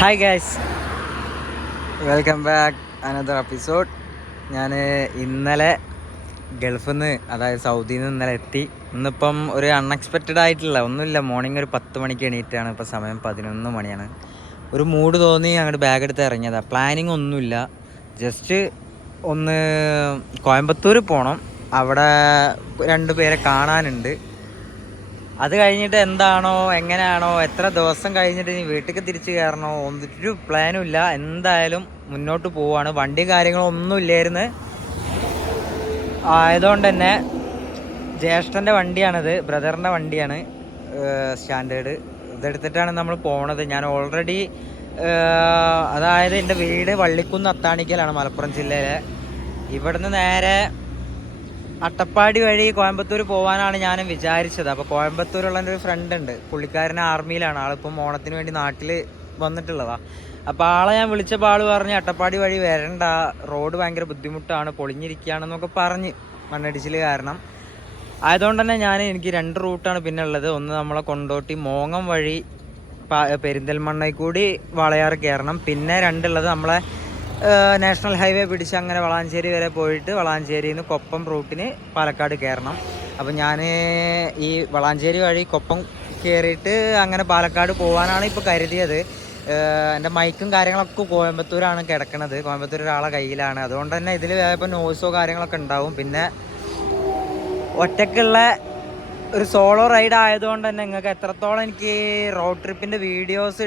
Hi guys, welcome back another episode. ഞാൻ ഇന്നലെ ഗൾഫിൽ നിന്ന്, അതായത് സൗദിയിൽ നിന്ന് ഇന്നലെ എത്തി. ഇന്നിപ്പം ഒരു അൺഎക്സ്പെക്റ്റഡ് ആയിട്ടുള്ള ഒന്നുമില്ല. മോർണിംഗ് ഒരു 10 മണിക്ക് എണീറ്റാണ്. ഇപ്പോൾ സമയം 11 മണിയാണ്. ഒരു മൂഡ് തോന്നി അങ്ങോട്ട് ബാഗ് എടുത്ത് ഇറങ്ങിയതാണ്. പ്ലാനിങ് ഒന്നുമില്ല. ജസ്റ്റ് ഒന്ന് കോയമ്പത്തൂർ പോകണം. അവിടെ 2 പേരെ കാണാനുണ്ട്. അത് കഴിഞ്ഞിട്ട് എന്താണോ എങ്ങനെയാണോ എത്ര ദിവസം കഴിഞ്ഞിട്ട് ഇനി വീട്ടിലേക്ക് തിരിച്ചു കയറണോ ഒരു പ്ലാനും ഇല്ല. എന്തായാലും മുന്നോട്ട് പോവാണ്. വണ്ടി കാര്യങ്ങളൊന്നും ഇല്ലായിരുന്നു. ആയതുകൊണ്ട് തന്നെ ജ്യേഷ്ഠൻ്റെ വണ്ടിയാണിത്, ബ്രദറിൻ്റെ വണ്ടിയാണ്, സ്റ്റാൻഡേർഡ്. ഇതെടുത്തിട്ടാണ് നമ്മൾ പോണത്. ഞാൻ ഓൾറെഡി അതായത് എൻ്റെ വീട് വള്ളിക്കുന്ന് അത്താണിക്കലാണ്, മലപ്പുറം ജില്ലയിലെ. ഇവിടുന്ന് നേരെ അട്ടപ്പാടി വഴി കോയമ്പത്തൂർ പോകാനാണ് ഞാനും വിചാരിച്ചത്. അപ്പോൾ കോയമ്പത്തൂരുള്ള എൻ്റെ ഒരു ഫ്രണ്ട് ഉണ്ട്, പുള്ളിക്കാരൻ ആർമിയിലാണ്. ആളിപ്പം ഓണത്തിന് വേണ്ടി നാട്ടിൽ വന്നിട്ടുള്ളതാണ്. അപ്പോൾ ആളെ ഞാൻ വിളിച്ചപ്പോൾ ആൾ പറഞ്ഞ് അട്ടപ്പാടി വഴി വരണ്ട, റോഡ് ഭയങ്കര ബുദ്ധിമുട്ടാണ്, പൊളിഞ്ഞിരിക്കുകയാണെന്നൊക്കെ പറഞ്ഞ്, മണ്ണിടിച്ചിൽ കാരണം. ആയതുകൊണ്ട് തന്നെ എനിക്ക് 2 റൂട്ടാണ് പിന്നെ ഉള്ളത്. ഒന്ന് നമ്മളെ കൊണ്ടോട്ടി മോങ്ങം വഴി പെരിന്തൽമണ്ണയിൽ കൂടി വാളയാർ കയറണം. പിന്നെ 2 ഉള്ളത് നമ്മളെ നാഷണൽ ഹൈവേ പിടിച്ച് അങ്ങനെ വളാഞ്ചേരി വരെ പോയിട്ട് വളാഞ്ചേരിയിൽ നിന്ന് കൊപ്പം റൂട്ടിന് പാലക്കാട് കയറണം. അപ്പോൾ ഞാൻ ഈ വളാഞ്ചേരി വഴി കൊപ്പം കയറിയിട്ട് അങ്ങനെ പാലക്കാട് പോകാനാണ് ഇപ്പോൾ കരുതിയത്. എൻ്റെ മൈക്കും കാര്യങ്ങളൊക്കെ കോയമ്പത്തൂരാണ് കിടക്കുന്നത്. കോയമ്പത്തൂർ ഒരാളെ കയ്യിലാണ്. അതുകൊണ്ട് തന്നെ ഇതിൽ ഇപ്പോൾ നോയ്സോ കാര്യങ്ങളൊക്കെ ഉണ്ടാവും. പിന്നെ ഒറ്റയ്ക്കുള്ള ഒരു സോളോ റൈഡ് ആയതുകൊണ്ട് തന്നെ നിങ്ങൾക്ക് എത്രത്തോളം എനിക്ക് റോഡ് ട്രിപ്പിൻ്റെ വീഡിയോസ്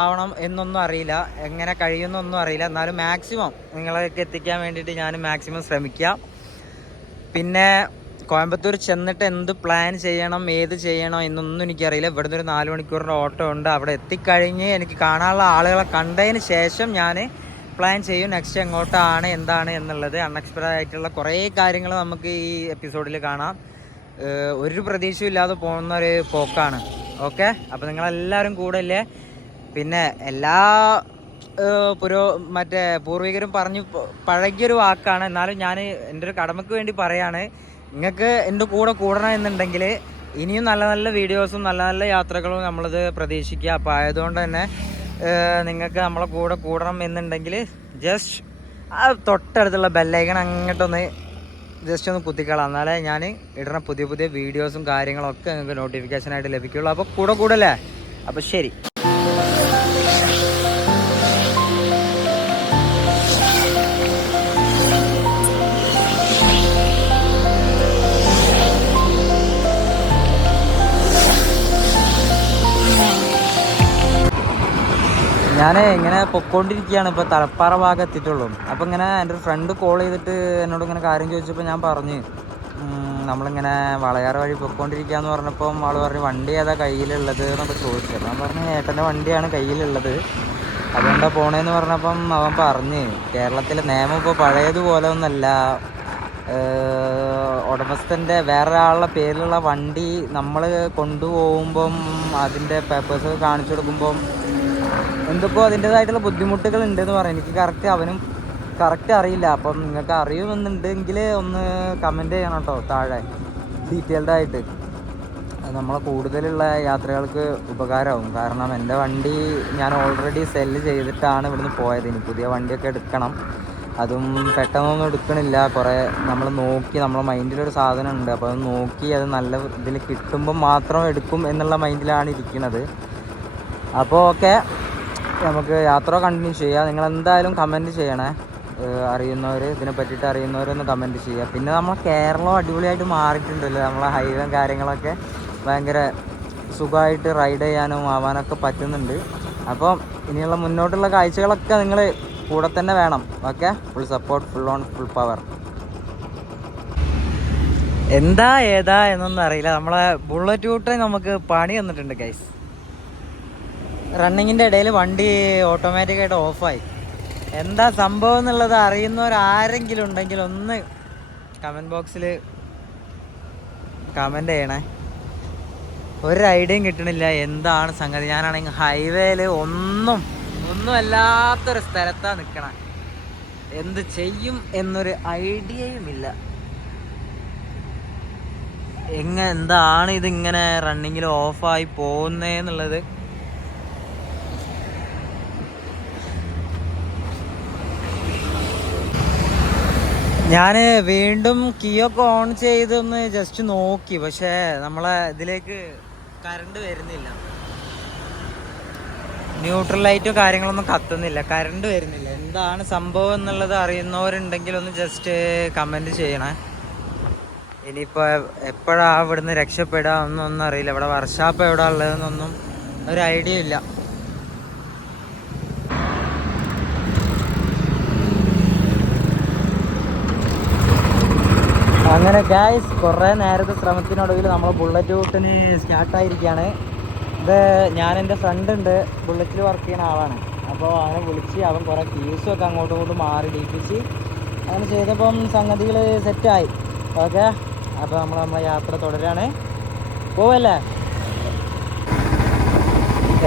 ആവണം എന്നൊന്നും അറിയില്ല, എങ്ങനെ കഴിയുമെന്നൊന്നും അറിയില്ല. എന്നാലും മാക്സിമം നിങ്ങളൊക്കെ എത്തിക്കാൻ വേണ്ടിയിട്ട് ഞാൻ മാക്സിമം ശ്രമിക്കാം. പിന്നെ കോയമ്പത്തൂർ ചെന്നിട്ട് എന്ത് പ്ലാൻ ചെയ്യണം, ഏത് ചെയ്യണം എന്നൊന്നും എനിക്കറിയില്ല. ഇവിടുന്ന് ഒരു 4 മണിക്കൂറിൻ്റെ ഓട്ടോ ഉണ്ട്. അവിടെ എത്തിക്കഴിഞ്ഞ് എനിക്ക് കാണാനുള്ള ആളുകളെ കണ്ടതിന് ശേഷം ഞാൻ പ്ലാൻ ചെയ്യും നെക്സ്റ്റ് എങ്ങോട്ടാണ് എന്താണ് എന്നുള്ളത്. അൺഎക്സ്പെക്റ്റഡ് ആയിട്ടുള്ള കുറേ കാര്യങ്ങൾ നമുക്ക് ഈ എപ്പിസോഡിൽ കാണാം. ഒരു പ്രതീക്ഷയും ഇല്ലാതെ പോകുന്ന ഒരു പോക്കാണ്. ഓക്കെ, അപ്പോൾ നിങ്ങളെല്ലാവരും കൂടെ ഇല്ലേ. പിന്നെ എല്ലാ പൂർവികരും പറഞ്ഞു പഴകിയൊരു വാക്കാണ്, എന്നാലും ഞാൻ എൻ്റെ ഒരു കടമയ്ക്ക് വേണ്ടി പറയാണ്. നിങ്ങൾക്ക് എൻ്റെ കൂടെ കൂടണം എന്നുണ്ടെങ്കിൽ ഇനിയും നല്ല നല്ല വീഡിയോസും നല്ല നല്ല യാത്രകളും നമ്മളത് പ്രതീക്ഷിക്കുക. അപ്പോൾ ആയതുകൊണ്ട് തന്നെ നിങ്ങൾക്ക് നമ്മളെ കൂടെ കൂടണം എന്നുണ്ടെങ്കിൽ ജസ്റ്റ് ആ തൊട്ടടുത്തുള്ള ബെല്ലൈക്കൺ അങ്ങോട്ടൊന്ന് ജസ്റ്റ് ഒന്ന് കുത്തിക്കളാം. എന്നാലേ ഞാൻ ഇടുന്ന പുതിയ പുതിയ വീഡിയോസും കാര്യങ്ങളൊക്കെ നിങ്ങൾക്ക് നോട്ടിഫിക്കേഷനായിട്ട് ലഭിക്കുള്ളൂ. അപ്പോൾ കൂടല്ലേ. അപ്പോൾ ശരി. ഞാൻ ഇങ്ങനെ പൊയ്ക്കൊണ്ടിരിക്കുകയാണ്. ഇപ്പോൾ തലപ്പാറ ഭാഗം എത്തിയിട്ടുള്ളൂ. അപ്പോൾ ഇങ്ങനെ എൻ്റെ ഒരു ഫ്രണ്ട് കോൾ ചെയ്തിട്ട് എന്നോട് ഇങ്ങനെ കാര്യം ചോദിച്ചപ്പോൾ ഞാൻ പറഞ്ഞ് നമ്മളിങ്ങനെ വളയാറ് വഴി പൊയ്ക്കൊണ്ടിരിക്കുകയെന്ന് പറഞ്ഞപ്പം ആൾ പറഞ്ഞു വണ്ടി ഏതാ കയ്യിലുള്ളത് എന്നൊക്കെ ചോദിച്ചു. ഞാൻ പറഞ്ഞു ഏട്ടൻ്റെ വണ്ടിയാണ് കയ്യിലുള്ളത്, അതുകൊണ്ടാണ് പോണേന്ന് പറഞ്ഞപ്പം അവൻ പറഞ്ഞ് കേരളത്തിലെ നിയമം ഇപ്പോൾ പഴയതുപോലെ ഒന്നല്ല. ഉടമസ്ഥൻ്റെ വേറൊരാളുടെ പേരിലുള്ള വണ്ടി നമ്മൾ കൊണ്ടുപോകുമ്പം അതിൻ്റെ പേപ്പേഴ്സ് കാണിച്ചു കൊടുക്കുമ്പം എന്തൊക്കെയോ അതിൻ്റേതായിട്ടുള്ള ബുദ്ധിമുട്ടുകൾ ഉണ്ടെന്ന് പറയാം. എനിക്ക് കറക്റ്റ് അറിയില്ല. അപ്പം നിങ്ങൾക്ക് അറിയുമെന്നുണ്ടെങ്കിൽ ഒന്ന് കമൻറ്റ് ചെയ്യണം കേട്ടോ താഴെ, ഡീറ്റെയിൽഡായിട്ട്. നമ്മളെ കൂടുതലുള്ള യാത്രകൾക്ക് ഉപകാരമാവും. കാരണം എൻ്റെ വണ്ടി ഞാൻ ഓൾറെഡി സെല്ല് ചെയ്തിട്ടാണ് ഇവിടുന്ന് പോയത്. ഇനി പുതിയ വണ്ടിയൊക്കെ എടുക്കണം. അതും പെട്ടെന്നൊന്നും എടുക്കണില്ല. കുറേ നമ്മൾ നോക്കി, നമ്മളെ മൈൻഡിലൊരു സാധനം ഉണ്ട്. അപ്പോൾ അത് നോക്കി അത് നല്ല ഇതിൽ കിട്ടുമ്പം മാത്രം എടുക്കും എന്നുള്ള മൈൻഡിലാണ് ഇരിക്കുന്നത്. അപ്പോൾ ഓക്കെ, നമുക്ക് യാത്ര കണ്ടിന്യൂ ചെയ്യാം. നിങ്ങളെന്തായാലും കമൻറ്റ് ചെയ്യണേ, അറിയുന്നവർ, ഇതിനെ പറ്റിയിട്ട് അറിയുന്നവരൊന്ന് കമൻറ്റ് ചെയ്യുക. പിന്നെ നമ്മൾ കേരളം അടിപൊളിയായിട്ട് മാറിയിട്ടുണ്ടല്ലോ. നമ്മളെ ഹൈവേ കാര്യങ്ങളൊക്കെ ഭയങ്കര സുഖമായിട്ട് റൈഡ് ചെയ്യാനും ആവാനൊക്കെ പറ്റുന്നുണ്ട്. അപ്പം ഇനിയുള്ള മുന്നോട്ടുള്ള കാഴ്ചകളൊക്കെ നിങ്ങൾ കൂടെ തന്നെ വേണം. Okay, full support, full power. എന്താ ഏതാ എന്നൊന്നും അറിയില്ല. നമ്മളെ ബുള്ളറ്റ് റൂട്ട് നമുക്ക് പണി വന്നിട്ടുണ്ട് ഗൈസ്. റണ്ണിങ്ങിൻ്റെ ഇടയിൽ വണ്ടി ഓട്ടോമാറ്റിക്കായിട്ട് ഓഫായി. എന്താ സംഭവം എന്നുള്ളത് അറിയുന്നവരാരെങ്കിലും ഉണ്ടെങ്കിൽ ഒന്ന് കമൻറ്റ് ബോക്സിൽ കമൻറ്റ് ചെയ്യണേ. ഒരു ഐഡിയയും കിട്ടണില്ല എന്താണ് സംഗതി. ഞാനാണെങ്കിൽ ഹൈവേയിൽ ഒന്നും അല്ലാത്തൊരു സ്ഥലത്താണ് നിൽക്കണേ. എന്ത് ചെയ്യും എന്നൊരു ഐഡിയയുമില്ല. എന്താണ് ഇതിങ്ങനെ റണ്ണിങ്ങിൽ ഓഫായി പോകുന്നതെന്നുള്ളത് ഞാൻ വീണ്ടും കീയൊക്കെ ഓൺ ചെയ്തൊന്ന് ജസ്റ്റ് നോക്കി, പക്ഷേ നമ്മളെ ഇതിലേക്ക് കറണ്ട് വരുന്നില്ല. ന്യൂട്രൽ ലൈറ്റും കാര്യങ്ങളൊന്നും കത്തുന്നില്ല, കറണ്ട് വരുന്നില്ല. എന്താണ് സംഭവം എന്നുള്ളത് അറിയുന്നവരുണ്ടെങ്കിൽ ഒന്ന് ജസ്റ്റ് കമൻറ്റ് ചെയ്യണേ. ഇനിയിപ്പോൾ എപ്പോഴാണ് ഇവിടുന്ന് രക്ഷപ്പെടുക എന്നൊന്നും അറിയില്ല. ഇവിടെ വർക്ക്ഷോപ്പ് എവിടെ ഉള്ളതെന്നൊന്നും ഒരു ഐഡിയ ഇല്ല. അങ്ങനെ ഗായ്സ്, കുറേ നേരത്തെ ശ്രമത്തിനൊടുവിൽ നമ്മൾ ബുള്ളറ്റ് റൂട്ടിന് സ്റ്റാർട്ടായിരിക്കുകയാണ്. ഇത് ഞാൻ എൻ്റെ ഫ്രണ്ട് ഉണ്ട്, ബുള്ളറ്റിൽ വർക്ക് ചെയ്യുന്ന ആളാണ്. അപ്പോൾ അവനെ വിളിച്ച് അവൻ കുറേ കീസൊക്കെ അങ്ങോട്ടും ഇങ്ങോട്ടും മാറി ഡീപ്പിച്ച് അങ്ങനെ ചെയ്തപ്പം സംഗതികൾ സെറ്റായി. ഓക്കെ, അപ്പോൾ നമ്മളെ യാത്ര തുടരാണ്. പോവല്ലേ?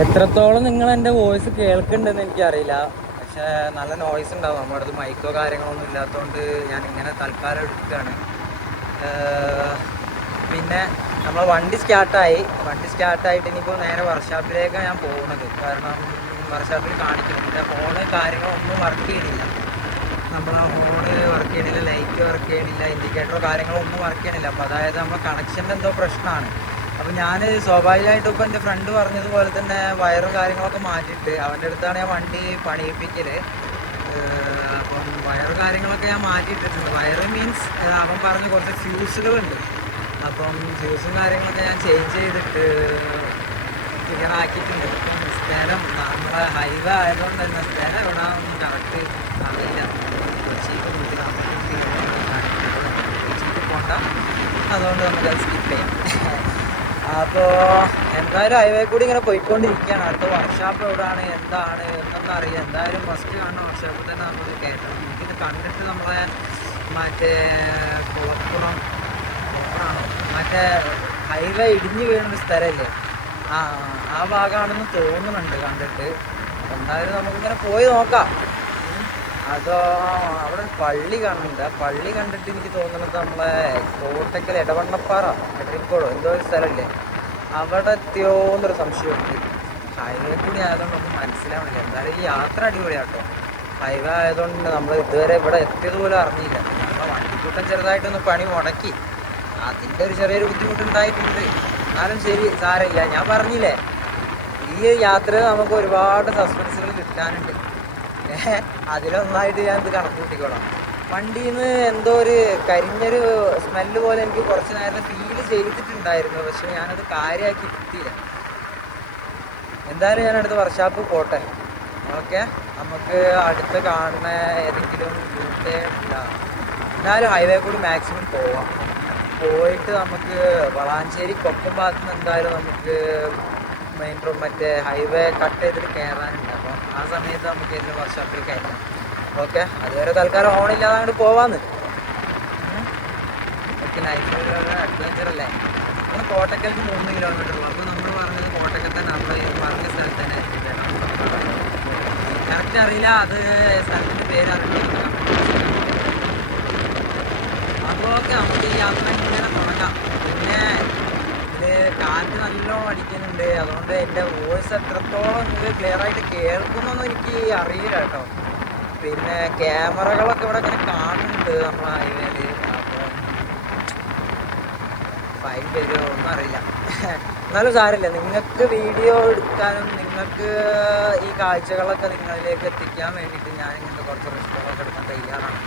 എത്രത്തോളം നിങ്ങൾ എൻ്റെ വോയിസ് കേൾക്കുന്നുണ്ടെന്ന് എനിക്കറിയില്ല, പക്ഷേ നല്ല നോയ്സ് ഉണ്ടാവും. നമ്മുടെ അടുത്ത് മൈക്കോ കാര്യങ്ങളൊന്നും ഇല്ലാത്തതുകൊണ്ട് ഞാൻ ഇങ്ങനെ തൽക്കാലം എടുക്കുകയാണ്. പിന്നെ നമ്മൾ വണ്ടി സ്റ്റാർട്ടായിട്ട് ഇനിയിപ്പോൾ നേരെ വർക്ക്ഷോപ്പിലേക്കാണ് ഞാൻ പോകുന്നത്. കാരണം വർക്ക്ഷോപ്പിൽ കാണിക്കണം എൻ്റെ ഫോണ് കാര്യങ്ങളൊന്നും വർക്ക് ചെയ്യണില്ല. നമ്മളെ ഹോണ് വർക്ക് ചെയ്യണില്ല, ലൈറ്റ് വർക്ക് ചെയ്യണില്ല, ഇൻഡിക്കേറ്ററോ കാര്യങ്ങളോ ഒന്നും വർക്ക് ചെയ്യണില്ല. അപ്പോൾ അതായത് നമ്മൾ കണക്ഷൻ്റെ എന്തോ പ്രശ്നമാണ്. അപ്പോൾ ഞാൻ സ്വാഭാവികമായിട്ടും ഇപ്പോൾ എൻ്റെ ഫ്രണ്ട് പറഞ്ഞതുപോലെ തന്നെ വയറും കാര്യങ്ങളൊക്കെ മാറ്റിയിട്ട് അവൻ്റെ അടുത്താണ് ഞാൻ വണ്ടി പണിയിപ്പിക്കൽ. അപ്പം വയറും കാര്യങ്ങളൊക്കെ ഞാൻ മാറ്റിയിട്ടിട്ടുണ്ട്. വയറ് മീൻസ് അവൻ പറഞ്ഞ് കുറച്ച് ഫ്യൂസുകളുണ്ട്. അപ്പം ഫ്യൂസും കാര്യങ്ങളൊക്കെ ഞാൻ ചേഞ്ച് ചെയ്തിട്ട് ക്ലിയർ ആക്കിയിട്ടുണ്ട്. സ്ഥലം നമ്മളെ ഹൈവേ ആയതുകൊണ്ട് തന്നെ സ്ഥലം എവിടെയാണെന്ന് കറക്റ്റ് അറിയില്ല. കൊച്ചിക്ക് പോകണ്ട, അതുകൊണ്ട് നമുക്കത് സ്കിപ്പ് ചെയ്യാം. അപ്പോൾ എന്തായാലും ഹൈവേ കൂടി ഇങ്ങനെ പോയിക്കൊണ്ടിരിക്കുകയാണ്. അടുത്ത വർക്ക്ഷോപ്പ് എവിടെയാണ് എന്താണ് എന്നൊന്നും അറിയാം. എന്തായാലും ഫസ്റ്റ് കാണുന്ന വർക്ക്ഷോപ്പിൽ തന്നെ നമ്മൾ കയറ്റണം. എനിക്കിത് കണ്ടിട്ട് നമ്മളെ മറ്റേ കുളപ്പുറമാണോ മറ്റേ ഹൈവേ ഇടിഞ്ഞു വീഴുന്നൊരു സ്ഥലമല്ലേ, ആ ഭാഗമാണെന്ന് തോന്നുന്നുണ്ട് കണ്ടിട്ട്. എന്തായാലും നമുക്കിങ്ങനെ പോയി നോക്കാം. അതോ അവിടെ ഒരു പള്ളി കാണുന്നുണ്ട്. ആ പള്ളി കണ്ടിട്ട് എനിക്ക് തോന്നുന്നത് നമ്മളെ കോട്ടക്കൽ എടവണ്ണപ്പാറ എടരിക്കോടോ എന്തോ ഒരു സ്ഥലമില്ലേ, അവിടെ എത്തിയോന്നൊരു സംശയമുണ്ട്. ഹൈവേ കൂടി ആയതുകൊണ്ട് നമുക്ക് മനസ്സിലാവണില്ല. എന്തായാലും ഈ യാത്ര അടിപൊളിയാട്ടോ. ഹൈവേ ആയതുകൊണ്ട് നമ്മൾ ഇതുവരെ ഇവിടെ എത്തിയത് പോലും അറിഞ്ഞില്ല. നമ്മളെ വണ്ടിക്കൂട്ടം ചെറുതായിട്ടൊന്ന് പണി മുടക്കി, അതിൻ്റെ ഒരു ചെറിയൊരു ബുദ്ധിമുട്ടുണ്ടായിട്ടുണ്ട്. എന്നാലും ശരി, സാരമില്ല. ഞാൻ പറഞ്ഞില്ലേ, ഈ യാത്രയിൽ നമുക്ക് ഒരുപാട് സസ്പെൻസുകൾ കിട്ടാനുണ്ട്. അതിലൊന്നായിട്ട് ഞാൻ ഇത് കണക്ക് കൂട്ടിക്കോളാം. വണ്ടിയിൽ നിന്ന് എന്തോ ഒരു കരിഞ്ഞൊരു സ്മെല്ല് പോലെ എനിക്ക് കുറച്ച് നേരം ഫീൽ ചെയ്തിട്ടുണ്ടായിരുന്നു, പക്ഷെ ഞാനത് കാര്യമാക്കി കിട്ടിയില്ല. എന്തായാലും ഞാൻ അടുത്ത വർക്ക്ഷോപ്പ് പോട്ടെ. ഓക്കെ, നമുക്ക് അടുത്ത് കാണുന്ന ഏതെങ്കിലും റൂട്ടേ ഇല്ല. എന്നാലും ഹൈവേ കൂടി മാക്സിമം പോവാം. പോയിട്ട് നമുക്ക് വളാഞ്ചേരി കൊപ്പം ഭാഗത്ത് നിന്ന് എന്തായാലും നമുക്ക് മെയിൻ റോഡ് മറ്റേ ഹൈവേ കട്ട് ചെയ്തിട്ട് കയറാനുണ്ട്. അപ്പോൾ ആ സമയത്ത് നമുക്ക് ഇതിന് വർക്ക്ഷോപ്പിൽ കയറ്റാം. ഓക്കെ, അതുവരെ തൽക്കാലം ഓണില്ലാതെ അങ്ങോട്ട് പോവാന്ന്. ഓക്കെ, നൈറ്റ് അഡ്വഞ്ചർ അല്ലേ. നമ്മൾ കോട്ടക്കലിന് 3 കിലോമീറ്റർ ഉള്ളൂ. അപ്പോൾ നമ്മൾ പറഞ്ഞത് കോട്ടക്കൽ തന്നെ നമ്മൾ പറഞ്ഞ സ്ഥലത്ത് തന്നെ എത്തിക്കണം. കറക്റ്റ് അറിയില്ല, അത് സ്ഥലത്തിൻ്റെ പേര് അറിയില്ല. അപ്പോൾ ഓക്കെ, നമുക്ക് ഈ യാത്ര ഇങ്ങനെ തുടങ്ങാം. പിന്നെ ഇത് കാറ്റ് നല്ലോണം അടിക്കുന്നുണ്ട്, അതുകൊണ്ട് എൻ്റെ വോയിസ് എത്രത്തോളം ഇത് ക്ലിയർ ആയിട്ട് കേൾക്കുന്നൊന്നും എനിക്ക് അറിയില്ല കേട്ടോ. പിന്നെ ക്യാമറകളൊക്കെ ഇവിടെ ഇങ്ങനെ കാണുന്നുണ്ട് നമ്മളെ ഹൈവേയിൽ. അപ്പം ഫൈൻ വരുമോ ഒന്നും അറിയില്ല. എന്നാലും സാരമില്ല, നിങ്ങൾക്ക് വീഡിയോ എടുക്കാനും നിങ്ങൾക്ക് ഈ കാഴ്ചകളൊക്കെ നിങ്ങളിലേക്ക് എത്തിക്കാൻ വേണ്ടിയിട്ട് ഞാൻ ഇങ്ങനത്തെ കുറച്ച് റിസ്കുകളൊക്കെ എടുക്കാൻ തയ്യാറാണ്.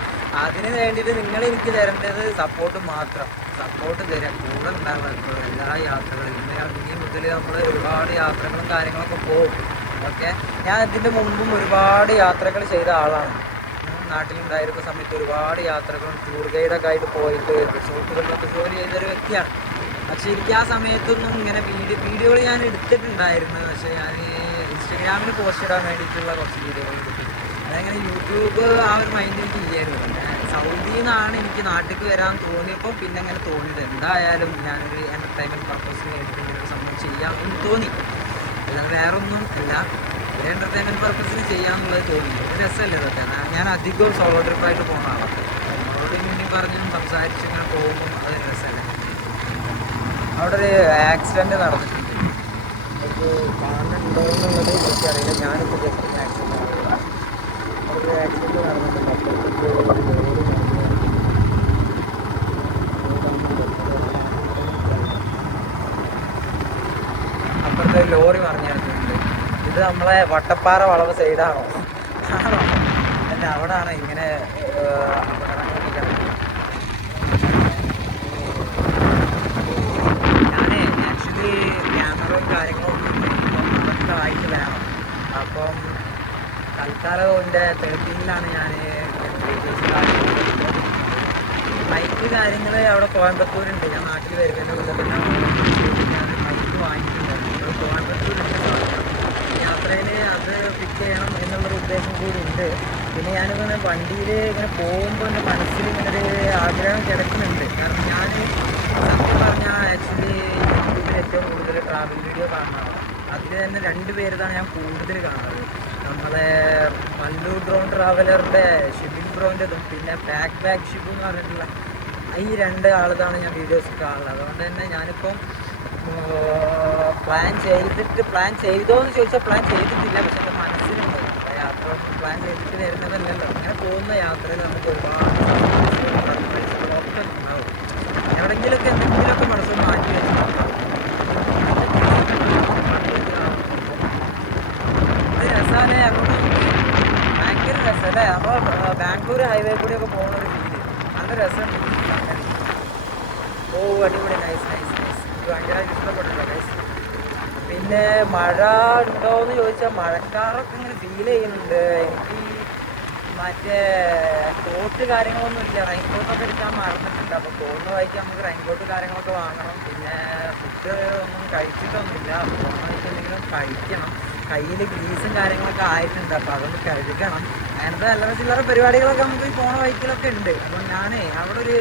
അതിന് വേണ്ടിയിട്ട് നിങ്ങൾ എനിക്ക് തരേണ്ടത് സപ്പോർട്ട് മാത്രം. സപ്പോർട്ട് തരാം, കൂടെ ഉണ്ടാകണം എപ്പോഴും എല്ലാ യാത്രകളും. ഇനി മുതൽ നമ്മൾ ഒരുപാട് യാത്രകളും കാര്യങ്ങളൊക്കെ പോകും. ഓക്കെ, ഞാൻ ഇതിൻ്റെ മുമ്പും ഒരുപാട് യാത്രകൾ ചെയ്ത ആളാണ്. നാട്ടിലുണ്ടായിരുന്ന സമയത്ത് ഒരുപാട് യാത്രകളും ടൂർ ഗൈഡൊക്കെ ആയിട്ട് പോയിട്ട് റിസോർട്ടുകളിലൊക്കെ ജോലി ചെയ്തൊരു വ്യക്തിയാണ്. പക്ഷേ എനിക്ക് ആ സമയത്തൊന്നും ഇങ്ങനെ വീഡിയോകൾ ഞാൻ എടുത്തിട്ടുണ്ടായിരുന്നു. പക്ഷേ ഞാൻ ഇൻസ്റ്റഗ്രാമിൽ പോസ്റ്റ് ഇടാൻ വേണ്ടിയിട്ടുള്ള കുറച്ച് വീഡിയോകൾ എടുത്തു. അതങ്ങനെ യൂട്യൂബ് ആ ഒരു മൈൻഡിൽ എനിക്ക് ഇല്ലായിരുന്നു. പിന്നെ സൗദിയിൽ നിന്നാണ് എനിക്ക് നാട്ടിലേക്ക് വരാൻ തോന്നിയപ്പോൾ പിന്നെ അങ്ങനെ തോന്നിയത് എന്തായാലും ഞാനൊരു എൻ്റർടൈൻമെൻറ്റ് പർപ്പസിന് വേണ്ടിയിട്ട് ഇങ്ങനെ ഒരു സംഭവം ചെയ്യാം എന്ന് തോന്നി. അല്ലാതെ വേറൊന്നും അല്ല, ഒരു എൻ്റർടൈൻമെൻറ്റ് പർപ്പസിന് ചെയ്യാമെന്നുള്ളത് തോന്നി. ഒരു രസമല്ലേ ഇതൊക്കെ. ഞാൻ അധികവും സോളോ ട്രിപ്പായിട്ട് പോകുന്ന ആളാണ്. നമ്മളോട് മുന്നിൽ പറഞ്ഞും സംസാരിച്ച് ഇങ്ങനെ പോകുമ്പം അതൊരു രസമല്ലേ. അവിടെ ഒരു ആക്സിഡൻറ്റ് നടന്നിട്ടുണ്ട്. എനിക്ക് കാണുന്നുണ്ടോ എന്നുള്ളത് എനിക്കറിയില്ല. ഞാനിപ്പോൾ ജസ്റ്റ് ആക്സിഡൻറ്റ് അവിടെ ഒരു ആക്സിഡൻറ്റ് നടന്നിട്ടുണ്ട്. ഇത് നമ്മളെ വട്ടപ്പാറ വളവ് സൈഡാണോ? ആണോ? അല്ല, അവിടാണ് ഇങ്ങനെ ഞാനേ ആക്ച്വലി ക്യാമറയും കാര്യങ്ങളൊന്നും ഇതൊക്കെ ആയിട്ട് വേണം. അപ്പം തൽക്കാലം എൻ്റെ 13-ലാണ് ഞാൻ ബൈക്ക് കാര്യങ്ങൾ അവിടെ കോയമ്പത്തൂരുണ്ട്. ഞാൻ നാട്ടിൽ വരുന്നതിന് മുമ്പ് പിന്നെ ഞാൻ ബൈക്ക് വാങ്ങിയിട്ടുണ്ടായിരുന്നു. കോയമ്പത്തൂരുണ്ട് യാത്രയിൽ, അത് പിക്ക് ചെയ്യണം എന്നുള്ളൊരു ഉദ്ദേശം കൂടി ഉണ്ട്. പിന്നെ ഞാനിങ്ങനെ വണ്ടിയിൽ ഇങ്ങനെ പോകുമ്പോൾ എൻ്റെ മനസ്സിൽ ഇങ്ങനെ ഒരു ആഗ്രഹം കിടക്കുന്നുണ്ട്. കാരണം ഞാൻ സത്യം പറഞ്ഞാൽ ആക്ച്വലി യൂട്യൂബിൽ ഏറ്റവും കൂടുതൽ ട്രാവൽ വീഡിയോ കാണുന്നതാണ്. അതിൽ തന്നെ 2 പേരുതാണ് ഞാൻ കൂടുതൽ കാണുന്നത്. നമ്മളെ മല്ലൂർ ഡ്രോൺ ട്രാവലറിൻ്റെ ഷിബിൻ ബ്രോൻ്റെതും പിന്നെ ബാക്ക് ഷിബു എന്ന് പറഞ്ഞിട്ടുള്ള ഈ 2 ആളതാണ് ഞാൻ വീഡിയോസ് കാണുന്നത്. അതുകൊണ്ട് തന്നെ ഞാനിപ്പം പ്ലാൻ ചെയ്തോ എന്ന് ചോദിച്ചാൽ പ്ലാൻ ചെയ്തിട്ടില്ല. പക്ഷെ എൻ്റെ മനസ്സിലുണ്ട് യാത്ര പ്ലാൻ ചെയ്തിട്ട് വരുന്നതല്ലല്ലോ. അങ്ങനെ പോകുന്ന യാത്രയിൽ നമുക്ക് ഒരുപാട് ഒക്കെ ഉണ്ടാവും. എവിടെയെങ്കിലുമൊക്കെ എന്തെങ്കിലുമൊക്കെ മനസ്സിൽ മാറ്റി വെച്ചിട്ടുണ്ടാവും. ഇത് രസമല്ലേ? അങ്ങോട്ട് ഭയങ്കര രസമല്ലേ? നമ്മൾ ബാംഗ്ലൂർ ഹൈവേ കൂടിയൊക്കെ പോകുന്ന ഒരു ഫീല് നല്ല രസമുണ്ട്. ഓ, അടിപൊളി, നൈസ്. ഭയങ്കരമായിട്ട് ഇഷ്ടപ്പെട്ടില്ല ഗൈസ്. പിന്നെ മഴ ഉണ്ടോയെന്ന് ചോദിച്ചാൽ മഴക്കാറൊക്കെ ഇങ്ങനെ ഫീൽ ചെയ്യുന്നുണ്ട്. എനിക്ക് മറ്റേ കോട്ട് കാര്യങ്ങളൊന്നും ഇല്ല. റെയിൻകോട്ടൊക്കെ എടുക്കാൻ മറന്നിട്ടുണ്ട്. അപ്പോൾ പോകുന്ന വഴിക്ക് നമുക്ക് റെയിൻകോട്ട് കാര്യങ്ങളൊക്കെ വാങ്ങണം. പിന്നെ ഫുഡ് ഒന്നും കഴിച്ചിട്ടൊന്നുമില്ല. പോകുന്ന വഴിക്ക് എന്തെങ്കിലും കഴിക്കണം. കയ്യിൽ ഗ്രീസും കാര്യങ്ങളൊക്കെ ആയിട്ടുണ്ട്. അപ്പോൾ അതൊന്ന് കഴുകണം. അങ്ങനത്തെ നല്ല ചില്ലറ പരിപാടികളൊക്കെ നമുക്ക് ഈ പോണ വഴിക്കലൊക്കെ ഉണ്ട്. അപ്പോൾ ഞാൻ അവിടെ ഒരു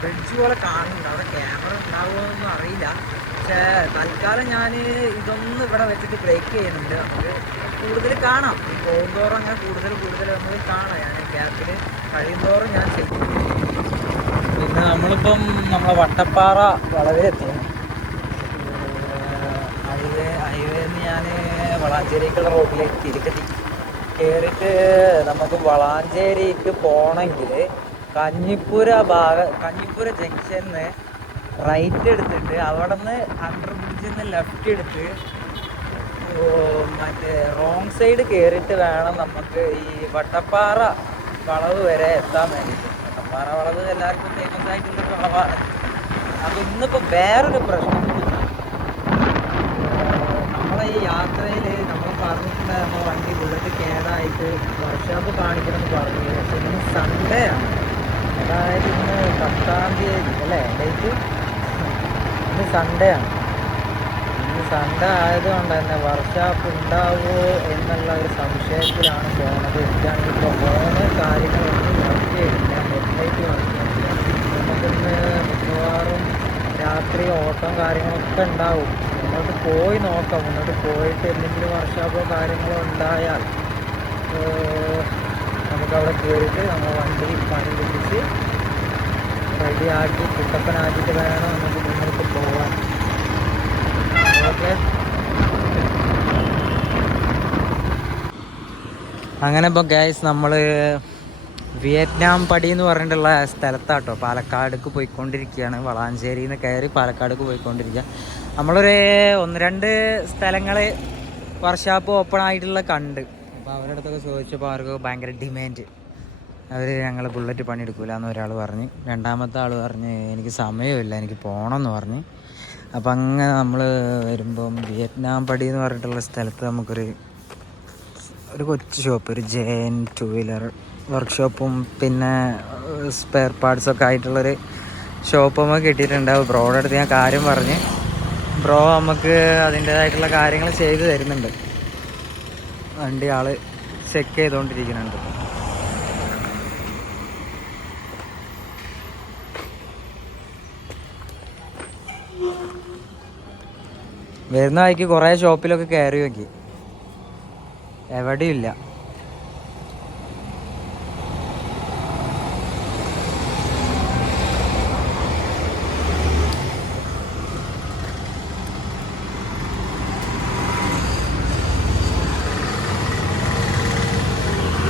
ബ്രിഡ്ജ് പോലെ കാണുന്നുണ്ട്. അവിടെ ക്യാമറ ഉണ്ടാവുമോയെന്നൊന്നും അറിയില്ല. പക്ഷേ തൽക്കാലം ഞാൻ ഇതൊന്നും ഇവിടെ വെച്ചിട്ട് ബ്രേക്ക് ചെയ്യുന്നുണ്ട്. നമുക്ക് കൂടുതൽ കാണാം. ഈ പോകുന്തോറും അങ്ങനെ കൂടുതൽ നമ്മൾ കാണാം. ഞാൻ ഗ്യാപ്പിൽ കഴിയുന്തോറും ഞാൻ ചെയ്യും. പിന്നെ നമ്മളിപ്പം നമ്മളെ വട്ടപ്പാറ വളവിലെത്തി. ഹൈവേന്ന് ഞാൻ വളാഞ്ചേരിക്കുള്ള റോഡിലേക്ക് തിരികെത്തി കയറിയിട്ട് നമുക്ക് വളാഞ്ചേരിക്ക് പോകണമെങ്കിൽ കഞ്ഞിപ്പുര ജംഗ്ഷനിൽ റൈറ്റ് എടുത്തിട്ട് അവിടെ നിന്ന് അണ്ടർ ബ്രിഡ്ജിൽ നിന്ന് ലെഫ്റ്റ് എടുത്ത് മറ്റേ റോങ് സൈഡ് കയറിയിട്ട് വേണം നമുക്ക് ഈ വട്ടപ്പാറ വളവ് വരെ എത്താൻ വേണ്ടിയിട്ട്. വട്ടപ്പാറ വളവ് എല്ലാവർക്കും ഫേമസ് ആയിട്ടുള്ള വളവാണ്. അപ്പോൾ ഇന്നിപ്പോൾ വേറൊരു പ്രശ്നം, നമ്മളെ ഈ യാത്രയിൽ നമ്മൾ പറഞ്ഞിട്ടുണ്ട് നമ്മൾ വണ്ടി ബുള്ളറ്റ് കേടായിട്ട് വർക്ക്ഷോപ്പ് കാണിക്കണമെന്ന് പറഞ്ഞു. പക്ഷെ ഇന്ന് സൺഡേ ആണ്. അതായത് ഇന്ന് 10-ാം തീയതി അല്ലേ ഡേറ്റ്? ഇന്ന് സൺഡേ ആണ്. ഇന്ന് സൺഡേ ആയതുകൊണ്ട് തന്നെ വർക്ക്ഷോപ്പ് ഉണ്ടാവുമോ എന്നുള്ള ഒരു സംശയത്തിലാണ് പോണത്. എനിക്കാണെങ്കിൽ ഇപ്പോൾ ഫോണ് കാര്യങ്ങളൊന്നും വർക്ക് ചെയ്തില്ല. ഹെഡ്ലൈറ്റ് വർക്ക് ചെയ്തില്ല. നമുക്കിന്ന് മിക്കവാറും രാത്രി ഓട്ടം കാര്യങ്ങളൊക്കെ ഉണ്ടാവും. മുന്നോട്ട് പോയി നോക്കാം. മുന്നോട്ട് പോയിട്ട് എന്തെങ്കിലും വർക്ക്ഷോപ്പോ കാര്യങ്ങളോ ഉണ്ടായാൽ നമുക്കവിടെ കയറിയിട്ട് നമ്മൾ വണ്ടി പണി പിടിച്ച് റെഡിയാക്കി കുട്ടപ്പനാക്കിയിട്ട് വേണം നമുക്ക് മുന്നോട്ട് പോകാൻ. ഓക്കെ, അങ്ങനെ ഇപ്പോൾ ഗൈസ് നമ്മൾ വിയറ്റ്നാം പടി എന്ന് പറഞ്ഞിട്ടുള്ള സ്ഥലത്താട്ടോ പാലക്കാടേക്ക് പോയിക്കൊണ്ടിരിക്കുകയാണ്. വളാഞ്ചേരിയിൽ നിന്ന് കയറി പാലക്കാടേക്ക് പോയിക്കൊണ്ടിരിക്കുക. നമ്മളൊരു 1-2 സ്ഥലങ്ങൾ വർക്ക്ഷോപ്പ് ഓപ്പൺ ആയിട്ടുള്ള കണ്ട്. അപ്പോൾ അവരുടെ അടുത്തൊക്കെ ചോദിച്ചപ്പോൾ അവർക്ക് ഭയങ്കര ഡിമാൻഡ്. അവർ ഞങ്ങൾ ബുള്ളറ്റ് പണിയെടുക്കില്ല എന്ന് ഒരാൾ പറഞ്ഞ്. രണ്ടാമത്തെ ആൾ പറഞ്ഞ് എനിക്ക് സമയമില്ല, എനിക്ക് പോകണമെന്ന് പറഞ്ഞ്. അപ്പം അങ്ങനെ നമ്മൾ വരുമ്പം വിയറ്റ്നാം പടി എന്ന് പറഞ്ഞിട്ടുള്ള സ്ഥലത്ത് നമുക്കൊരു കൊച്ചു ഷോപ്പ്, ഒരു ജെയിൻ 2 വീലർ വർക്ക്ഷോപ്പും പിന്നെ സ്പെയർ പാർട്സൊക്കെ ആയിട്ടുള്ളൊരു ഷോപ്പ് നമുക്ക് കിട്ടിയിട്ടുണ്ട്. ബ്രോയുടെ അടുത്ത് ഞാൻ കാര്യം പറഞ്ഞ് ബ്രോ നമുക്ക് അതിൻ്റേതായിട്ടുള്ള കാര്യങ്ങൾ ചെയ്ത് തരുന്നുണ്ട്. വണ്ടി ആൾ ചെക്ക് ചെയ്തുകൊണ്ടിരിക്കുന്നുണ്ട്. വരുന്ന വഴിക്ക് കുറേ ഷോപ്പിലൊക്കെ കയറി നോക്കി, എവിടെയില്ല.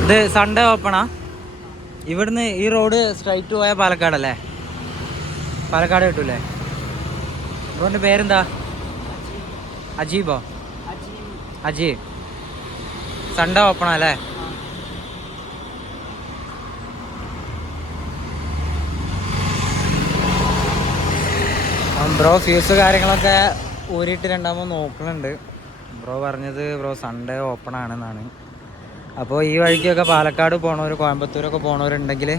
ഇത് സൺഡേ ഓപ്പണാ? ഇവിടുന്ന് ഈ റോഡ് സ്ട്രൈറ്റ് പോയാൽ പാലക്കാടല്ലേ? പാലക്കാട് കിട്ടൂലേ? റോഡിൻ്റെ പേരെന്താ? അജീബോ? അജീബ്. സൺഡേ ഓപ്പൺ അല്ലേ? ബ്രോ ഫ്യൂസ് കാര്യങ്ങളൊക്കെ ഊരിയിട്ട് രണ്ടാമത് നോക്കുന്നുണ്ട്. ബ്രോ പറഞ്ഞത് ബ്രോ സൺഡേ ഓപ്പൺ ആണെന്നാണ്. അപ്പോൾ ഈ വഴിക്കൊക്കെ പാലക്കാട് പോണവർ, കോയമ്പത്തൂരൊക്കെ പോണവരുണ്ടെങ്കിൽ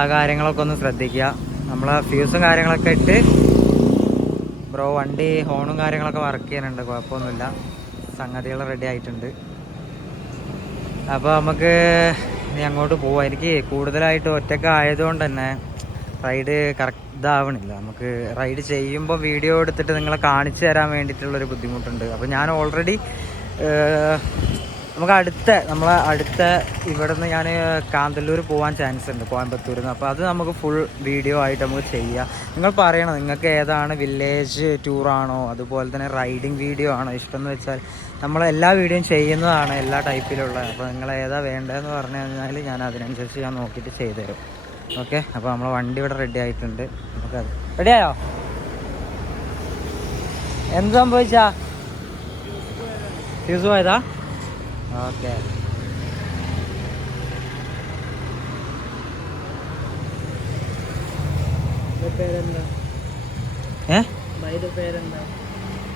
ആ കാര്യങ്ങളൊക്കെ ഒന്ന് ശ്രദ്ധിക്കുക. നമ്മളെ ഫ്യൂസും കാര്യങ്ങളൊക്കെ ഇട്ട് ബ്രോ വണ്ടി ഹോണും കാര്യങ്ങളൊക്കെ വർക്ക് ചെയ്യാനുണ്ട്, കുഴപ്പമൊന്നുമില്ല, സംഗതികൾ റെഡി ആയിട്ടുണ്ട്. അപ്പോൾ നമുക്ക് ഇനി അങ്ങോട്ട് പോവാം. എനിക്ക് കൂടുതലായിട്ട് ഒറ്റയ്ക്ക് ആയതുകൊണ്ട് തന്നെ റൈഡ് കറക്റ്റ് ഇതാവണില്ല. നമുക്ക് റൈഡ് ചെയ്യുമ്പോൾ വീഡിയോ എടുത്തിട്ട് നിങ്ങളെ കാണിച്ചു തരാൻ വേണ്ടിയിട്ടുള്ളൊരു ബുദ്ധിമുട്ടുണ്ട്. അപ്പോൾ ഞാൻ ഓൾറെഡി നമുക്ക് നമ്മളെ അടുത്ത ഇവിടെ നിന്ന് ഞാൻ കാന്തല്ലൂർ പോകാൻ ചാൻസ് ഉണ്ട് കോയമ്പത്തൂരിൽ നിന്ന്. അപ്പോൾ അത് നമുക്ക് ഫുൾ വീഡിയോ ആയിട്ട് നമുക്ക് ചെയ്യാം. നിങ്ങൾ പറയണം നിങ്ങൾക്ക് ഏതാണ്, വില്ലേജ് ടൂറാണോ അതുപോലെ തന്നെ റൈഡിങ് വീഡിയോ ആണോ ഇഷ്ടം എന്ന് വെച്ചാൽ നമ്മൾ എല്ലാ വീഡിയോയും ചെയ്യുന്നതാണ്, എല്ലാ ടൈപ്പിലുള്ള. അപ്പോൾ നിങ്ങൾ ഏതാ വേണ്ടതെന്ന് പറഞ്ഞു കഴിഞ്ഞാൽ ഞാൻ അതിനനുസരിച്ച് ഞാൻ നോക്കിയിട്ട് ചെയ്തു തരും. ഓക്കെ, അപ്പോൾ നമ്മളെ വണ്ടി ഇവിടെ റെഡി ആയിട്ടുണ്ട്. നമുക്ക് റെഡിയായോ? എന്ത് സംഭവിച്ചാ? ഫ്യൂസ് പോയതാ? ഓക്കെ.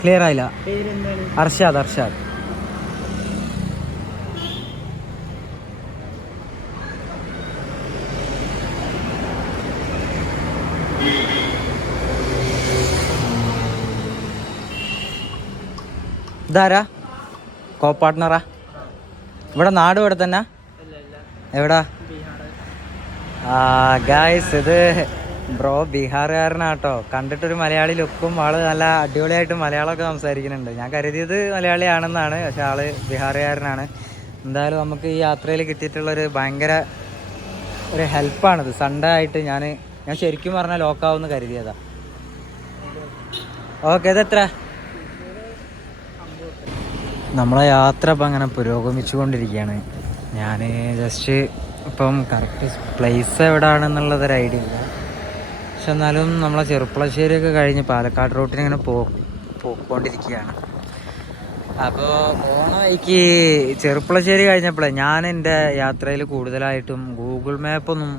ക്ലിയർ ആയില്ല. അർഷാദ്. ഇതാരാ കോ പാർട്ട്ണറാ? ഇവിടെ നാട് ഇവിടെ തന്നെ? എവിടാ? ഗായ്സ്, ഇത് ബ്രോ ബീഹാറുകാരനാട്ടോ. കണ്ടിട്ടൊരു മലയാളി ലുക്കും, ആള് നല്ല അടിപൊളിയായിട്ട് മലയാളമൊക്കെ സംസാരിക്കുന്നുണ്ട്. ഞാൻ കരുതിയത് മലയാളിയാണെന്നാണ്, പക്ഷെ ആള് ബീഹാറുകാരനാണ്. എന്തായാലും നമുക്ക് ഈ യാത്രയിൽ കിട്ടിയിട്ടുള്ളൊരു ഭയങ്കര ഒരു ഹെൽപ്പാണിത്. സൺഡേ ആയിട്ട് ഞാൻ ശരിക്കും പറഞ്ഞാൽ ലോക്കാവുമെന്ന് കരുതിയതാ. ഓക്കെ, ഇതെത്ര? നമ്മളെ യാത്ര ഇപ്പം അങ്ങനെ പുരോഗമിച്ചു കൊണ്ടിരിക്കുകയാണ്. ഞാൻ ജസ്റ്റ് ഇപ്പം കറക്റ്റ് പ്ലേസ് എവിടെയാണെന്നുള്ളതൊരു ഐഡിയ ഇല്ല. പക്ഷെ എന്നാലും നമ്മളെ ചെറുപ്പളശ്ശേരിയൊക്കെ കഴിഞ്ഞ് പാലക്കാട് റൂട്ടിനിങ്ങനെ പോയിക്കൊണ്ടിരിക്കുകയാണ്. അപ്പോൾ പോണ വഴിക്ക് ചെറുപ്പളശ്ശേരി കഴിഞ്ഞപ്പോഴേ ഞാൻ എൻ്റെ യാത്രയിൽ കൂടുതലായിട്ടും ഗൂഗിൾ മാപ്പൊന്നും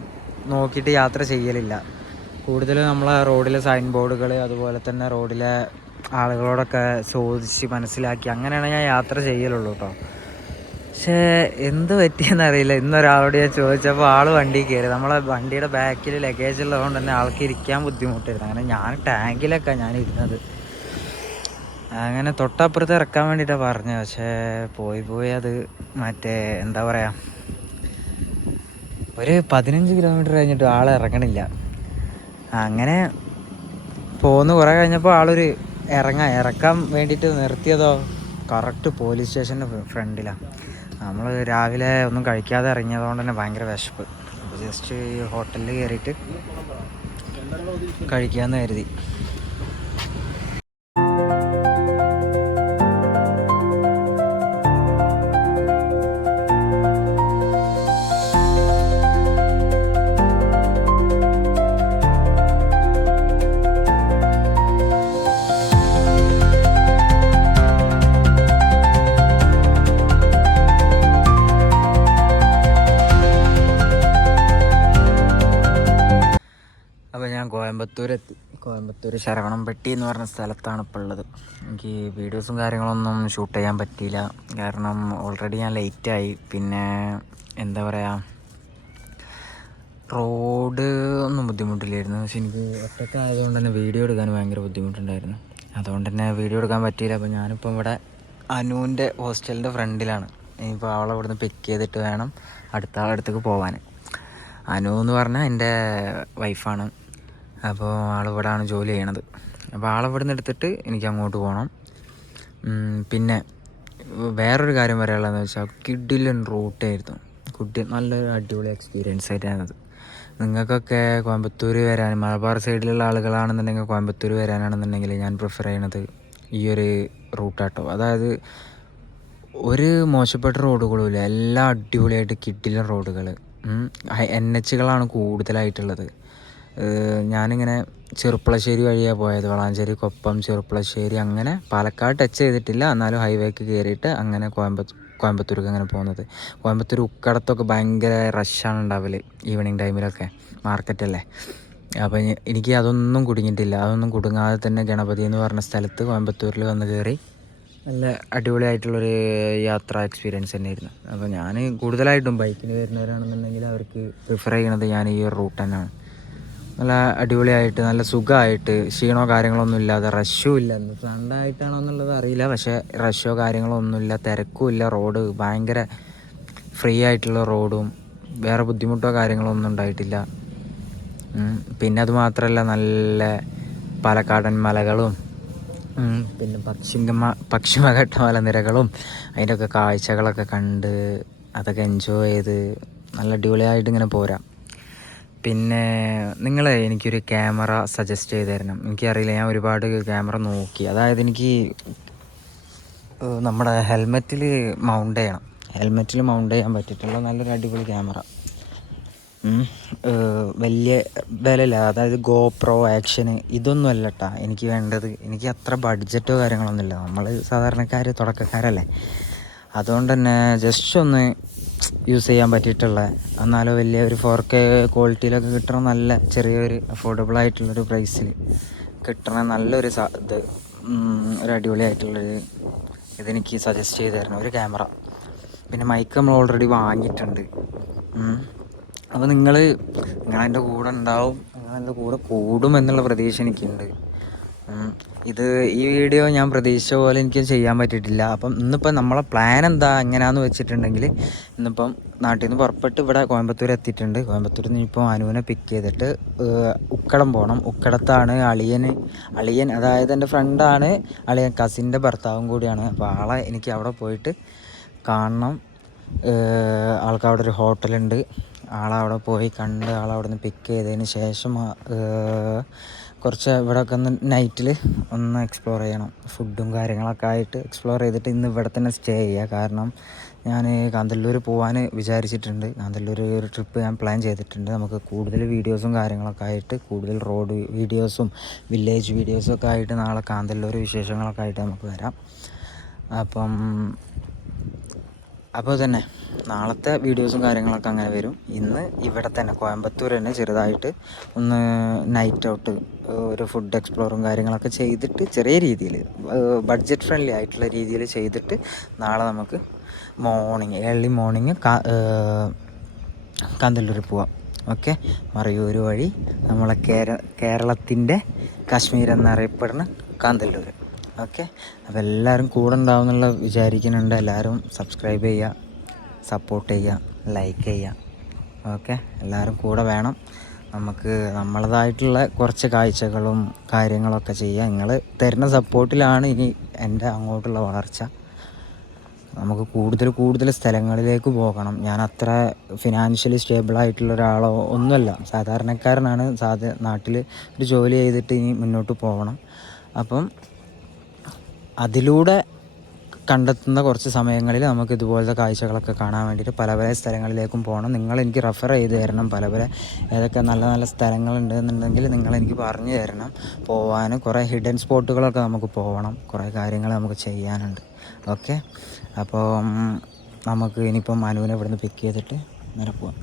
നോക്കിയിട്ട് യാത്ര ചെയ്യലില്ല. കൂടുതലും നമ്മളെ റോഡിലെ സൈൻ ബോർഡുകൾ അതുപോലെ തന്നെ റോഡിലെ ആളുകളോടൊക്കെ ചോദിച്ച് മനസ്സിലാക്കി അങ്ങനെയാണ് ഞാൻ യാത്ര ചെയ്യലുള്ളൂ കേട്ടോ. പക്ഷേ എന്ത് പറ്റിയെന്നറിയില്ല, ഇന്നൊരാളോട് ഞാൻ ചോദിച്ചപ്പോൾ ആൾ വണ്ടി കയറി. നമ്മളെ വണ്ടിയുടെ ബാക്കിൽ ലഗേജ് ഉള്ളതുകൊണ്ട് തന്നെ ആൾക്ക് ഇരിക്കാൻ ബുദ്ധിമുട്ടായിരുന്നു. അങ്ങനെ ഞാൻ ടാങ്കിലൊക്കെ ഞാൻ ഇരുന്നത്. അങ്ങനെ തൊട്ടപ്പുറത്ത് ഇറക്കാൻ വേണ്ടിയിട്ടാണ് പറഞ്ഞത്. പക്ഷേ പോയി അത് മറ്റേ എന്താ പറയുക, ഒരു 15 കിലോമീറ്റർ കഴിഞ്ഞിട്ട് ആൾ ഇറങ്ങണില്ല. അങ്ങനെ പോന്ന് കുറേ കഴിഞ്ഞപ്പോൾ ആളൊരു ഇറക്കാൻ വേണ്ടിയിട്ട് നിർത്തിയതോ കറക്റ്റ് പോലീസ് സ്റ്റേഷൻ്റെ ഫ്രണ്ടിലാണ്. നമ്മൾ രാവിലെ ഒന്നും കഴിക്കാതെ ഇറങ്ങിയതുകൊണ്ട് തന്നെ ഭയങ്കര വിശപ്പ്. അപ്പോൾ ജസ്റ്റ് ഈ ഹോട്ടലിൽ കയറിയിട്ട് കഴിക്കാമെന്ന് കരുതി. കോയമ്പത്തൂർ ശരവണംപെട്ടി എന്ന് പറഞ്ഞ സ്ഥലത്താണ് ഇപ്പോൾ ഉള്ളത്. എനിക്ക് വീഡിയോസും കാര്യങ്ങളൊന്നും ഷൂട്ട് ചെയ്യാൻ പറ്റിയില്ല, കാരണം ഓൾറെഡി ഞാൻ ലേറ്റായി. പിന്നെ എന്താ പറയുക, റോഡ് ഒന്നും ബുദ്ധിമുട്ടില്ലായിരുന്നു. പക്ഷെ എനിക്ക് ഒറ്റയ്ക്കായതുകൊണ്ട് തന്നെ വീഡിയോ എടുക്കാൻ ഭയങ്കര ബുദ്ധിമുട്ടുണ്ടായിരുന്നു. അതുകൊണ്ട് തന്നെ വീഡിയോ എടുക്കാൻ പറ്റിയില്ല. അപ്പോൾ ഞാനിപ്പം ഇവിടെ അനുവിൻ്റെ ഹോസ്റ്റലിൻ്റെ ഫ്രണ്ടിലാണ്. ഇനിയിപ്പോൾ അവളെ ഇവിടുന്ന് പിക്ക് ചെയ്തിട്ട് വേണം അടുത്ത ആളടുത്തേക്ക് പോകാൻ. അനു എന്ന് പറഞ്ഞാൽ എൻ്റെ വൈഫാണ്. അപ്പോൾ ആളിവിടെയാണ് ജോലി ചെയ്യണത്. അപ്പോൾ ആളിവിടെ നിന്ന് എടുത്തിട്ട് എനിക്ക് അങ്ങോട്ട് പോകണം. പിന്നെ വേറൊരു കാര്യം പറയാനുള്ളതെന്ന് വെച്ചാൽ കിഡിലൻ റൂട്ടായിരുന്നു. നല്ലൊരു അടിപൊളി എക്സ്പീരിയൻസ് ആയിട്ടാണത്. നിങ്ങൾക്കൊക്കെ കോയമ്പത്തൂർ വരാൻ, മലബാർ സൈഡിലുള്ള ആളുകളാണെന്നുണ്ടെങ്കിൽ കോയമ്പത്തൂർ വരാനാണെന്നുണ്ടെങ്കിൽ ഞാൻ പ്രിഫർ ചെയ്യണത് ഈ ഒരു റൂട്ടാട്ടോ. അതായത് ഒരു മോശപ്പെട്ട റോഡുകളുമില്ല, എല്ലാം അടിപൊളിയായിട്ട് കിഡിലൻ റോഡുകൾ. NHകളാണ് കൂടുതലായിട്ടുള്ളത്. ഞാനിങ്ങനെ ചെറുപ്പളശ്ശേരി വഴിയാണ് പോയത്. വളാഞ്ചേരി, കൊപ്പം, ചെറുപ്പളശ്ശേരി, അങ്ങനെ പാലക്കാട് ടച്ച് ചെയ്തിട്ടില്ല. എന്നാലും ഹൈവേക്ക് കയറിയിട്ട് അങ്ങനെ കോയമ്പത്തൂർക്ക് അങ്ങനെ പോകുന്നത്. കോയമ്പത്തൂർ ഉക്കടത്തൊക്കെ ഭയങ്കര റഷാണ് ഉണ്ടാവൽ ഈവനിങ് ടൈമിലൊക്കെ, മാർക്കറ്റല്ലേ. അപ്പോൾ എനിക്ക് അതൊന്നും കുടുങ്ങിയിട്ടില്ല. അതൊന്നും കുടുങ്ങാതെ തന്നെ ഗണപതി എന്ന് പറഞ്ഞ സ്ഥലത്ത് കോയമ്പത്തൂരിൽ വന്ന് കയറി നല്ല അടിപൊളിയായിട്ടുള്ളൊരു യാത്രാ എക്സ്പീരിയൻസ് തന്നെയായിരുന്നു. അപ്പോൾ ഞാൻ കൂടുതലായിട്ടും ബൈക്കിന് വരുന്നവരാണെന്നുണ്ടെങ്കിൽ അവർക്ക് പ്രിഫർ ചെയ്യണത് ഞാൻ ഈ ഒരു റൂട്ട് തന്നെയാണ്. നല്ല അടിപൊളിയായിട്ട് നല്ല സുഖമായിട്ട് ക്ഷീണമോ കാര്യങ്ങളൊന്നും ഇല്ലാതെ, റഷും ഇല്ല. സൺഡായിട്ടാണോ എന്നുള്ളത് അറിയില്ല, പക്ഷേ റഷോ കാര്യങ്ങളോ ഒന്നുമില്ല, തിരക്കും ഇല്ല. റോഡ് ഭയങ്കര ഫ്രീ ആയിട്ടുള്ള റോഡും വേറെ ബുദ്ധിമുട്ടോ കാര്യങ്ങളോ ഒന്നും ഉണ്ടായിട്ടില്ല. പിന്നെ അത് മാത്രമല്ല, നല്ല പാലക്കാടൻ മലകളും പിന്നെ പശ്ചിമഘട്ട മലനിരകളും അതിൻ്റെയൊക്കെ കാഴ്ചകളൊക്കെ കണ്ട് അതൊക്കെ എൻജോയ് ചെയ്ത് നല്ല അടിപൊളിയായിട്ട് ഇങ്ങനെ പോരാം. പിന്നെ നിങ്ങൾ എനിക്കൊരു ക്യാമറ സജസ്റ്റ് ചെയ്ത് തരണം. എനിക്കറിയില്ല, ഞാൻ ഒരുപാട് ക്യാമറ നോക്കി. അതായത് എനിക്ക് നമ്മുടെ ഹെൽമെറ്റിൽ മൗണ്ട് ചെയ്യാൻ പറ്റിയിട്ടുള്ള നല്ലൊരു അടിപൊളി ക്യാമറ. വലിയ വിലയില്ല, അതായത് ഗോപ്രോ ആക്ഷന് ഇതൊന്നും അല്ല കേട്ടോ എനിക്ക് വേണ്ടത്. എനിക്ക് അത്ര ബഡ്ജറ്റോ കാര്യങ്ങളൊന്നുമില്ല, നമ്മൾ സാധാരണക്കാർ തുടക്കക്കാരല്ലേ. അതുകൊണ്ട് തന്നെ ജസ്റ്റ് ഒന്ന് യൂസ് ചെയ്യാൻ പറ്റിയിട്ടുള്ള, എന്നാലും വലിയ ഒരു 4K ക്വാളിറ്റിയിലൊക്കെ കിട്ടണ നല്ല ചെറിയൊരു അഫോർഡബിൾ ആയിട്ടുള്ളൊരു പ്രൈസിൽ കിട്ടണ നല്ലൊരു ഇത് ഒരു അടിപൊളിയായിട്ടുള്ളൊരു ഇതെനിക്ക് സജസ്റ്റ് ചെയ്ത് തരണം, ഒരു ക്യാമറ. പിന്നെ മൈക്ക് നമ്മൾ ഓൾറെഡി വാങ്ങിയിട്ടുണ്ട്. അപ്പോൾ നിങ്ങളെൻ്റെ കൂടെ ഉണ്ടാവും, നിങ്ങളെൻ്റെ കൂടെ കൂടും എന്നുള്ള പ്രതീക്ഷ എനിക്കുണ്ട്. ഈ വീഡിയോ ഞാൻ പ്രതീക്ഷിച്ച പോലെ എനിക്ക് ചെയ്യാൻ പറ്റിയിട്ടില്ല. അപ്പം ഇന്നിപ്പം നമ്മളെ പ്ലാൻ എങ്ങനെയാണെന്ന് വെച്ചിട്ടുണ്ടെങ്കിൽ, ഇന്നിപ്പം നാട്ടിൽ നിന്ന് പുറപ്പെട്ട് ഇവിടെ കോയമ്പത്തൂർ എത്തിയിട്ടുണ്ട്. കോയമ്പത്തൂരിൽ നിന്ന് ഇപ്പോൾ അനുവിനെ പിക്ക് ചെയ്തിട്ട് ഉക്കടം പോകണം. ഉക്കടത്താണ് അളിയൻ, അതായത് എൻ്റെ ഫ്രണ്ടാണ് അളിയൻ, കസിൻ്റെ ഭർത്താവും കൂടിയാണ്. അപ്പോൾ ആളെ എനിക്ക് അവിടെ പോയിട്ട് കാണണം. ആൾക്കവിടെ ഒരു ഹോട്ടലുണ്ട്, ആളവിടെ പോയി കണ്ട് ആളവിടെ നിന്ന് പിക്ക് ചെയ്തതിന് ശേഷം കുറച്ച് ഇവിടെയൊക്കെ ഒന്ന് നൈറ്റിൽ ഒന്ന് എക്സ്പ്ലോർ ചെയ്യണം. ഫുഡും കാര്യങ്ങളൊക്കെ ആയിട്ട് എക്സ്പ്ലോർ ചെയ്തിട്ട് ഇന്ന് ഇവിടെ തന്നെ സ്റ്റേ ചെയ്യുക. കാരണം ഞാൻ കാന്തല്ലൂർ പോകാൻ വിചാരിച്ചിട്ടുണ്ട്. കാന്തല്ലൂർ ഒരു ട്രിപ്പ് ഞാൻ പ്ലാൻ ചെയ്തിട്ടുണ്ട്. നമുക്ക് കൂടുതൽ വീഡിയോസും കാര്യങ്ങളൊക്കെ ആയിട്ട്, കൂടുതൽ റോഡ് വീഡിയോസും വില്ലേജ് വീഡിയോസും ഒക്കെ ആയിട്ട് നാളെ കാന്തല്ലൂർ വിശേഷങ്ങളൊക്കെ ആയിട്ട് നമുക്ക് വരാം. അപ്പോൾ തന്നെ നാളത്തെ വീഡിയോസും കാര്യങ്ങളൊക്കെ അങ്ങനെ വരും. ഇന്ന് ഇവിടെ തന്നെ കോയമ്പത്തൂർ തന്നെ ചെറുതായിട്ട് ഒന്ന് നൈറ്റ് ഔട്ട്, ഒരു ഫുഡ് എക്സ്പ്ലോറും കാര്യങ്ങളൊക്കെ ചെയ്തിട്ട് ചെറിയ രീതിയിൽ ബഡ്ജറ്റ് ഫ്രണ്ട്ലി ആയിട്ടുള്ള രീതിയിൽ ചെയ്തിട്ട് നാളെ നമുക്ക് ഏർലി മോർണിംഗ് കാന്തല്ലൂർ പോവാം. ഓക്കെ, മറയൂർ വഴി നമ്മളെ കേരളത്തിൻ്റെ കാശ്മീർ എന്നറിയപ്പെടുന്ന കാന്തല്ലൂർ. ഓക്കെ, അപ്പോൾ എല്ലാവരും കൂടെ ഉണ്ടാവും എന്നുള്ള വിചാരിക്കുന്നുണ്ട്. എല്ലാവരും സബ്സ്ക്രൈബ് ചെയ്യുക, സപ്പോർട്ട് ചെയ്യുക, ലൈക്ക് ചെയ്യുക. ഓക്കെ, എല്ലാവരും കൂടെ വേണം. നമുക്ക് നമ്മളതായിട്ടുള്ള കുറച്ച് കാഴ്ചകളും കാര്യങ്ങളൊക്കെ ചെയ്യുക. നിങ്ങൾ തരുന്ന സപ്പോർട്ടിലാണ് ഇനി എൻ്റെ അങ്ങോട്ടുള്ള വളർച്ച. നമുക്ക് കൂടുതൽ സ്ഥലങ്ങളിലേക്ക് പോകണം. ഞാൻ അത്ര ഫിനാൻഷ്യലി സ്റ്റേബിളായിട്ടുള്ള ഒരാളോ ഒന്നുമല്ല, സാധാരണക്കാരനാണ്. നാട്ടിൽ ഒരു ജോലി ചെയ്തിട്ട് ഇനി മുന്നോട്ട് പോകണം. അപ്പം അതിലൂടെ കണ്ടെത്തുന്ന കുറച്ച് സമയങ്ങളിൽ നമുക്ക് ഇതുപോലത്തെ കാഴ്ചകളൊക്കെ കാണാൻ വേണ്ടിയിട്ട് പല സ്ഥലങ്ങളിലേക്കും പോകണം. നിങ്ങളെനിക്ക് റെഫർ ചെയ്ത് തരണം. ഏതൊക്കെ നല്ല സ്ഥലങ്ങളുണ്ടെന്നുണ്ടെങ്കിൽ നിങ്ങളെനിക്ക് പറഞ്ഞു തരണം. പോകാൻ കുറേ ഹിഡൻ സ്പോട്ടുകളൊക്കെ നമുക്ക് പോകണം, കുറേ കാര്യങ്ങൾ നമുക്ക് ചെയ്യാനുണ്ട്. ഓക്കെ, അപ്പോൾ നമുക്ക് ഇനിയിപ്പം അനുവിനെ ഇവിടുന്ന് പിക്ക് ചെയ്തിട്ട് നേരെ പോവാം.